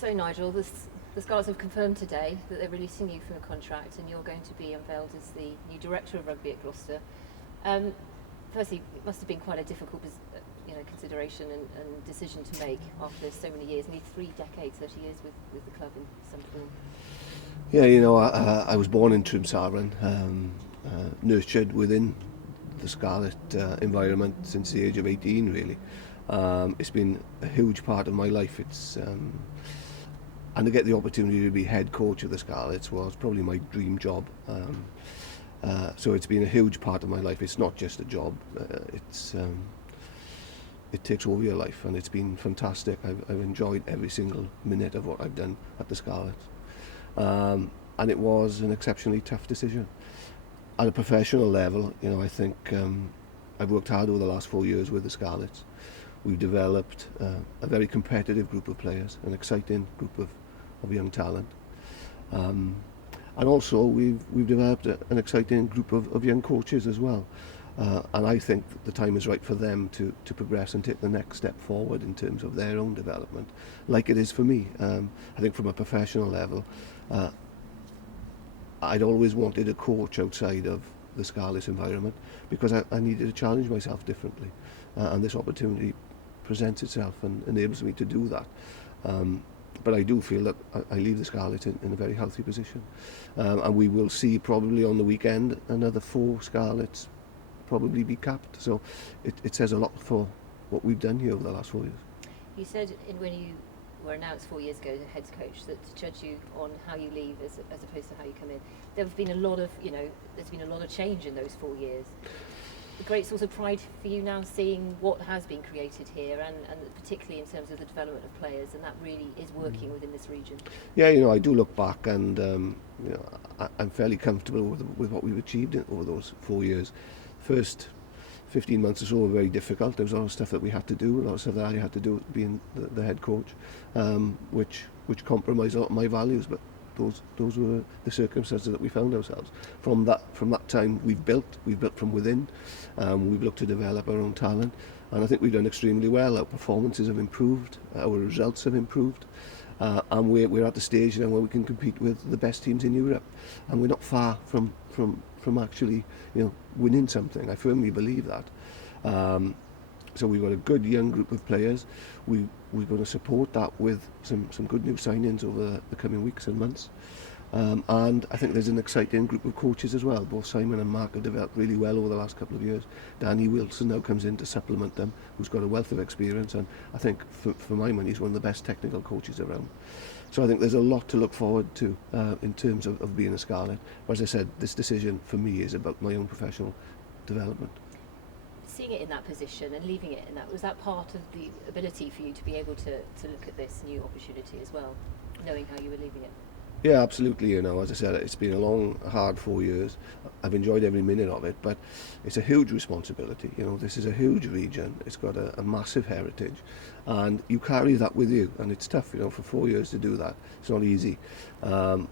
So Nigel, the Scarlets have confirmed today that they're releasing you from the contract and you're going to be unveiled as the new Director of Rugby at Gloucester. Firstly, it must have been quite a difficult consideration and decision to make after so many years, nearly 3 decades, 30 years with the club in some form. Yeah, I was born in Trimsaran, nurtured within the Scarlet environment since the age of 18 really. It's been a huge part of my life. And to get the opportunity to be head coach of the Scarlets was probably my dream job. So it's been a huge part of my life. It's not just a job. It takes over your life, and it's been fantastic. I've enjoyed every single minute of what I've done at the Scarlets. And it was an exceptionally tough decision. At a professional level, I think I've worked hard over the last 4 years with the Scarlets. We've developed a very competitive group of players, an exciting group of young talent. And also we've developed an exciting group of young coaches as well. And I think that the time is right for them to progress and take the next step forward in terms of their own development, like it is for me. I think from a professional level, I'd always wanted a coach outside of the Scarlets environment because I needed to challenge myself differently. And this opportunity presents itself and enables me to do that. But I do feel that I leave the Scarlets in a very healthy position. And we will see probably on the weekend another 4 Scarlets probably be capped. So it says a lot for what we've done here over the last 4 years. You said when you were announced 4 years ago as head coach that to judge you on how you leave as opposed to how you come in, there have been a lot of there's been a lot of change in those 4 years. A great source of pride for you now seeing what has been created here and particularly in terms of the development of players, and that really is working within this region. Yeah, I do look back and I'm fairly comfortable with what we've achieved over those 4 years. First 15 months or so were very difficult. There was a lot of stuff that we had to do, a lot of stuff that I had to do being the head coach, which compromised a lot of my values, but those were the circumstances that we found ourselves. From that time we've built from within. We've looked to develop our own talent, and I think we've done extremely well. Our performances have improved, our results have improved, and we're at the stage now where we can compete with the best teams in Europe, and we're not far from actually winning something. I firmly believe that. So we've got a good young group of players. We're going to support that with some good new signings over the coming weeks and months. And I think there's an exciting group of coaches as well. Both Simon and Mark have developed really well over the last couple of years. Danny Wilson now comes in to supplement them, who's got a wealth of experience, and I think for my money he's one of the best technical coaches around. So I think there's a lot to look forward to in terms of being a Scarlet. As I said, this decision for me is about my own professional development. Seeing it in that position and leaving it in that, was that part of the ability for you to be able to look at this new opportunity as well, knowing how you were leaving it? Yeah, absolutely. As I said, it's been a long, hard 4 years. I've enjoyed every minute of it, but it's a huge responsibility. This is a huge region. It's got a massive heritage, and you carry that with you, and it's tough, for 4 years to do that. It's not easy. But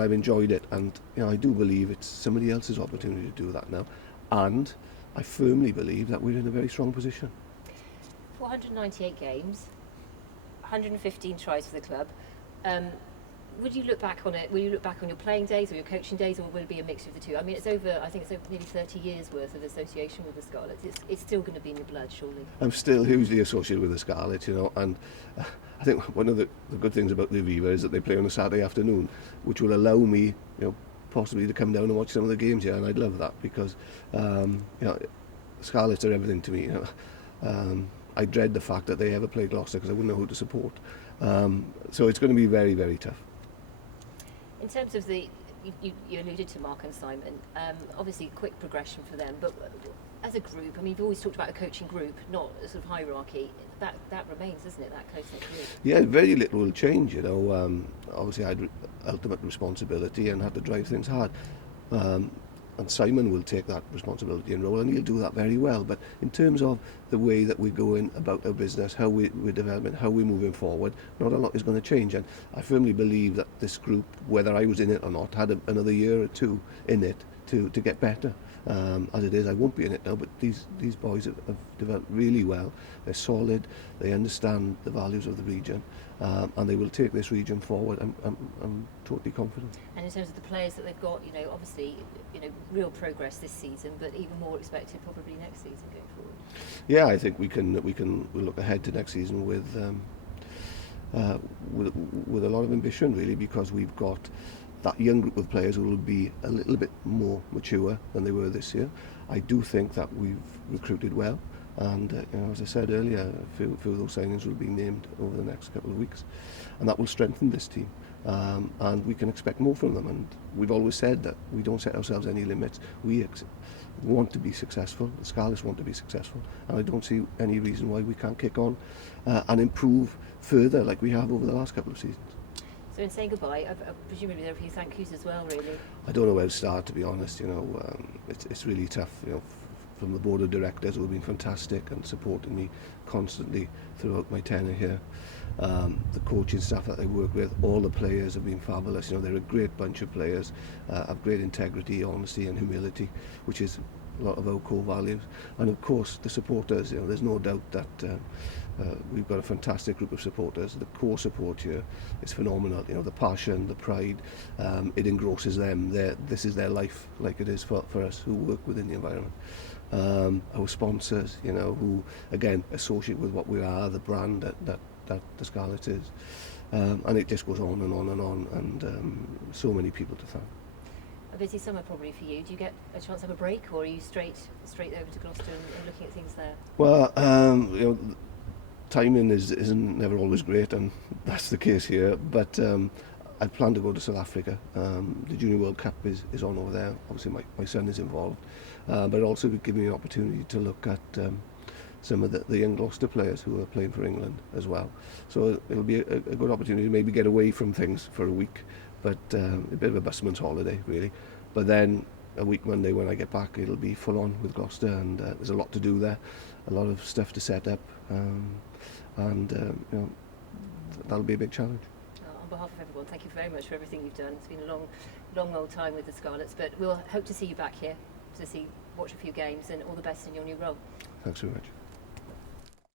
I've enjoyed it, and I do believe it's somebody else's opportunity to do that now. And I firmly believe that we're in a very strong position. 498 games, 115 tries for the club. Would you look back on it? Will you look back on your playing days or your coaching days, or will it be a mixture of the two? I mean, I think it's over nearly 30 years worth of association with the Scarlets. It's still going to be in your blood, surely. I'm still hugely associated with the Scarlets, and I think one of the good things about the Aviva is that they play on a Saturday afternoon, which will allow me, possibly to come down and watch some of the games here, and I'd love that because, Scarlets are everything to me. I dread the fact that they ever play Gloucester because I wouldn't know who to support. So it's going to be very, very tough. In terms of you alluded to Mark and Simon, obviously quick progression for them, but as a group, I mean, you've always talked about a coaching group, not a sort of hierarchy. That remains, doesn't it, that close-knit group? Yeah, very little will change, Obviously I had ultimate responsibility and had to drive things hard. And Simon will take that responsibility and role, and he'll do that very well. But in terms of the way that we're going about our business, how we're developing, how we're moving forward, not a lot is going to change. And I firmly believe that this group, whether I was in it or not, had another year or two in it to get better. As it is, I won't be in it now, but these boys have developed really well. They're solid, they understand the values of the region, and they will take this region forward. I'm totally confident. And in terms of the players that they've got, obviously, real progress this season, but even more expected probably next season going forward. Yeah, I think we'll look ahead to next season with a lot of ambition, really, because we've got that young group of players who will be a little bit more mature than they were this year. I do think that we've recruited well, and as I said earlier, a few of those signings will be named over the next couple of weeks, and that will strengthen this team. And we can expect more from them, and we've always said that we don't set ourselves any limits. We want to be successful, the Scarlets want to be successful, and I don't see any reason why we can't kick on and improve further like we have over the last couple of seasons. So in saying goodbye, presumably there are a few thank yous as well, really. I don't know where to start, to be honest. It's really tough. From the board of directors who have been fantastic and supported me constantly throughout my tenure here. The coaching staff that I work with, all the players have been fabulous. They're a great bunch of players, have great integrity, honesty, and humility, which is a lot of our core values. And of course, the supporters. There's no doubt that we've got a fantastic group of supporters. The core support here is phenomenal. The passion, the pride, it engrosses them. This is their life, like it is for us who work within the environment. Our sponsors, who again associate with what we are, the brand that the Scarlets is, and it just goes on and on and on, and so many people to thank. A busy summer probably for you. Do you get a chance to have a break, or are you straight over to Gloucester and looking at things there? Well, timing isn't never always great, and that's the case here. But I plan to go to South Africa. The Junior World Cup is on over there. Obviously, my son is involved, but it also would give me an opportunity to look at some of the young Gloucester players who are playing for England as well. So it'll be a good opportunity to maybe get away from things for a week, but a bit of a busman's holiday, really. But then a week Monday when I get back, it'll be full on with Gloucester, and there's a lot to do there, a lot of stuff to set up, and that'll be a big challenge. On behalf of everyone, thank you very much for everything you've done. It's been a long old time with the Scarlets, but we'll hope to see you back here to watch a few games, and all the best in your new role. Thanks very much.